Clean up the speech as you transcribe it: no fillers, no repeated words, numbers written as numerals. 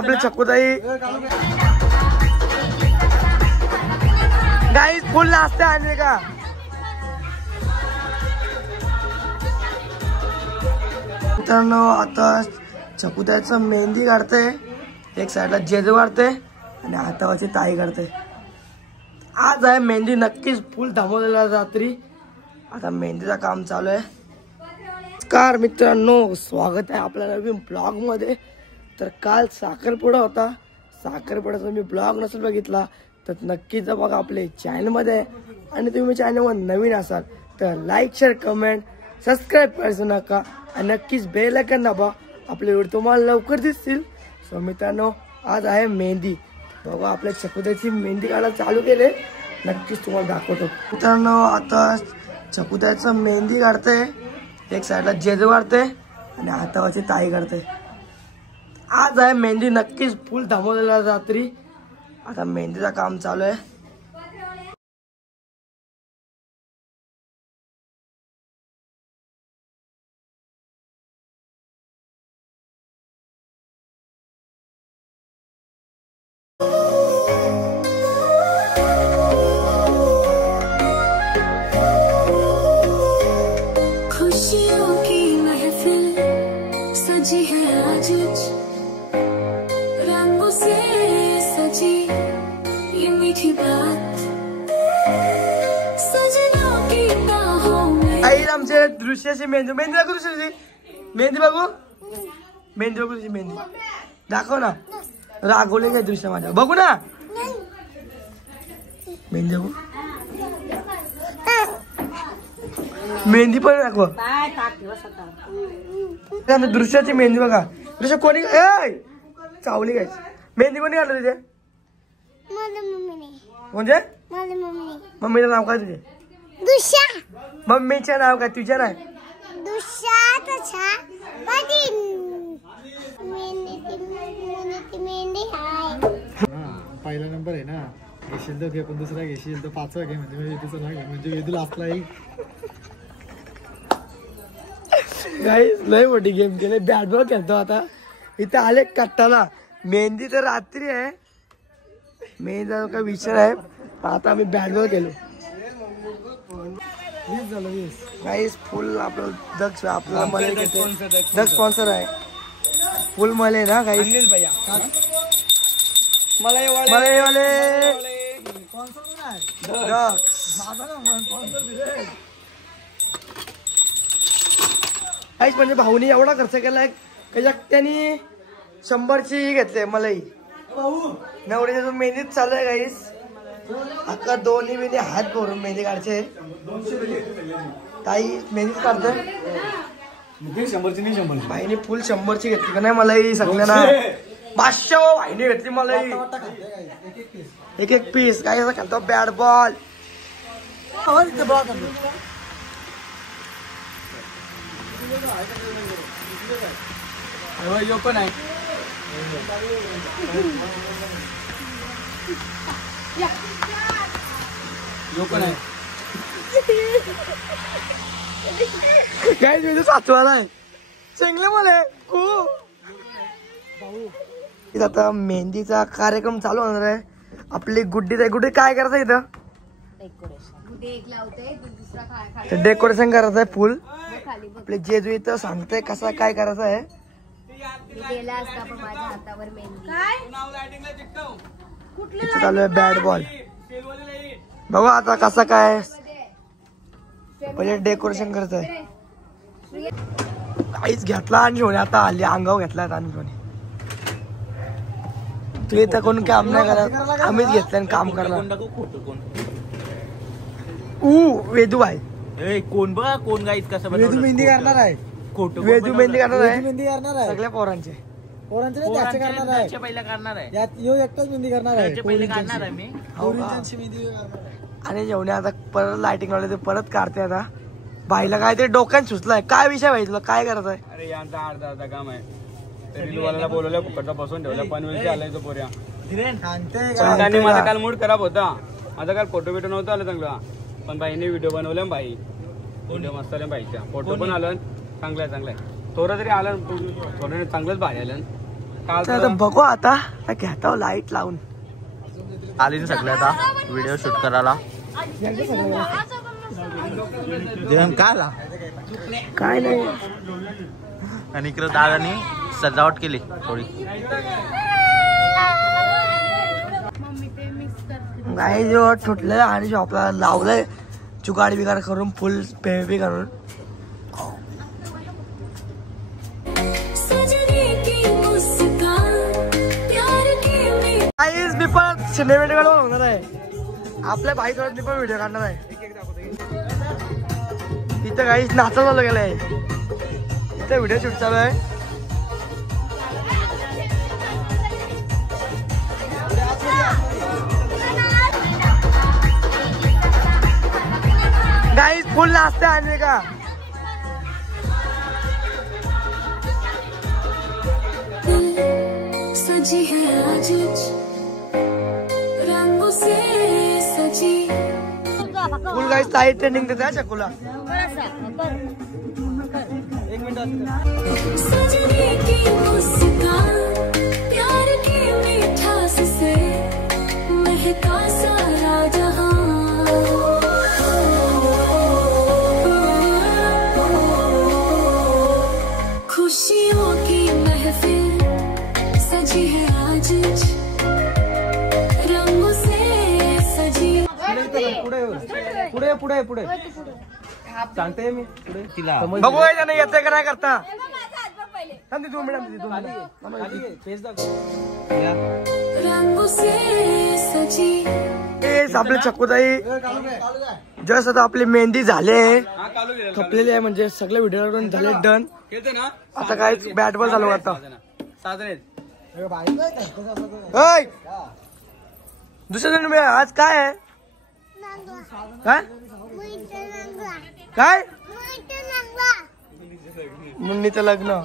आपले चक्कूताई गाईस फुल नाचते आणि का मित्रांनो आता चक्कूताईचं मेहंदी काढते, एक साईडला जेजू काढते आणि हातावरची ताई काढते. आज आहे मेहंदी, नक्कीच फुल धमावलेला रात्री. आता मेहंदीचं काम चालू आहे. नमस्कार मित्रांनो, स्वागत आहे आपल्या नवीन ब्लॉग मध्ये. तर काल साखरपुडा होता, साखरपुड्याचा मी ब्लॉग नसेल बघितला तर नक्कीच बघा आपले चॅनल मध्ये. आणि तुम्ही चॅनलवर नवीन असाल तर लाईक शेअर कमेंट सबस्क्राईब करायचं नका आणि नक्कीच बेल आयकॉन दाबा, आपले व्हिडिओ तुम्हाला लवकर दिसतील. सो मित्रांनो आज आहे मेहंदी. बघा आपल्या चक्कूताईची मेहंदी काढायला चालू केले, नक्कीच तुम्हाला दाखवतो. मित्रांनो आता चक्कूताईचं मेहंदी काढते, एक साईडला जेजू काढते आणि हातावरची ताई काढते. आज आहे मेहंदी, नक्कीच फुल धमावलेला रात्री. आता मेहंदीचं काम चालू आहे. आई आमचे दृश्याची मेहंदी, मेहंदी दाखव दृश्याची मेहंदी, बघू मेहंदी, बघू तुझी मेहंदी दाखव ना. रागवले काय दृश्य माझ्या, बघू ना मेहंदी, बघू मेहंदी पण दाखव. दृश्याची मेहंदी बघा. दृश्य कोणी चावली काय मेहंदी कोणी काढलं तिथे? म्हणजे मम्मीचं नाव काय तुझे? मम्मीचं नाव काय तुझ्या? नाही पहिला नंबर आहे ना, घेशील तर घे, पण दुसरा घेशील तर पाचवा घे, म्हणजे वेदूचं नाव घे, म्हणजे वेदू लास्टला येईल. गाईस लय मोठी गेम केले, बॅट बॉल खेळतो. आता इथे आले कट्टाला. मेहंदी तर रात्री आहे, मेहंदीचा काय विचार आहे. आता आम्ही बॅट बॉल केलो. गाईस फुल आपलं दक्ष, आपल्याला मले दक्ष स्पॉन्सर आहे. फुल मले ना गाईस, मलाई गाईस. म्हणजे भाऊनी एवढा खर्च केलाय की त्यांनी 100ची घेतले मलाई. नवरीच्या मेहंदीत चालू आहे गाईस. अक्का दोन्ही मेहंदी हात भरून मेहंदी काढचे. ताई मेहंदीच काढते. भाईने फुल 100ची घेतली का नाही मलाई सगळ्यांना. 500 भाईने घेतली मलाई, एक एक पीस. काय असं खेळतो बॅट बॉल. पण आहे काय तुझं साचवाला आहे चांगलं मला खूप. आता मेहंदीचा कार्यक्रम चालू होणार आहे. आपली गुड्डी काय करायचं इथं? डेकोरेशन करायचं आहे फुल. आपले जेजू इथं सांगते कसं काय करायचं आहे. चालू आहे बॅट बॉल. बघू आता कसं काय पहिले डेकोरेशन करायचं आहे. काहीच घेतला आणि आता आली अंगावर घेतला आणि तू इथं कोण काम नाही करत, आम्हीच घेतलं काम करणार. वेदू भाई कोण बघा कोण गाईत कसं वेदू मेहंदी करणार आहे. वेदू मेहंदी करणार आहे. मेहंदी करणार आहे सगळ्या पोरांचे करणार आहे. पहिला करणार आहे यात यो एकटाच मेहंदी करणार आहे. पहिले करणार आहे मी. आणि जेवणे आता परत लाइटिंग वाले ते परत काढते. आता भाईला काय ते डोक्यात सुचलाय. काय विषय भाई तुला काय करायचं आहे? अरे यांचा अर्धा काम आहे. रिलूवाल्याला बोलवलं, फुकटचा बसून ठेवलं. पनवेलचे आलाय तो पोऱ्या. पण माझा काल मूड खराब होता. माझा काल फोटो बिटो नव्हता आला चांगला, पण भाईने व्हिडिओ बनवला. भाई व्हिडिओ मस्त आला, भाईच्या फोटो पण आलं चांगला आहे. थोडं तरी आलं, थोडं चांगलंच भारी आलं. चला आता बघू आता घेता लाईट लावून आली ना सगळे आता व्हिडिओ शूट करायला. काय नाही. आणि इकडे दादानी सजावट केली थोडी. गाई जेव्हा ठुटलं आणि शॉपला लावलंय जुगाड बिगाड करून फुल पेपी करून. मी पण सिनेमॅटिक होणार आहे. आपल्या बाईकडे मी पण व्हिडिओ काढणार आहे. इथं काही नाचत चालू गेलंय. इथं व्हिडिओ शूट चालू आहे. गाईस फुल नाचते आणि का सजी है आज रंगों से सजी. फुल गाईस लाईट ट्रेनिंग देते आहे चकुला. सजने की मुस्कान प्यार की मिठास से महका सारा जहां. खुशियों की महफिल सजी है आज रंगों से सजी. पुढे पुढे पुढे सांगते मी पुढे तिला. बघू नाही येते का नाही करता. रंगों से सजी. आपले चकुताई जस्ट आता आपली मेहंदी झाले थपलेली आहे. म्हणजे सगळे व्हिडिओ झाले डन. आता काय बॅट बॉल चालू आता. दुसऱ्या जण आज काय आहे काय काय मुन्नीचं लग्न.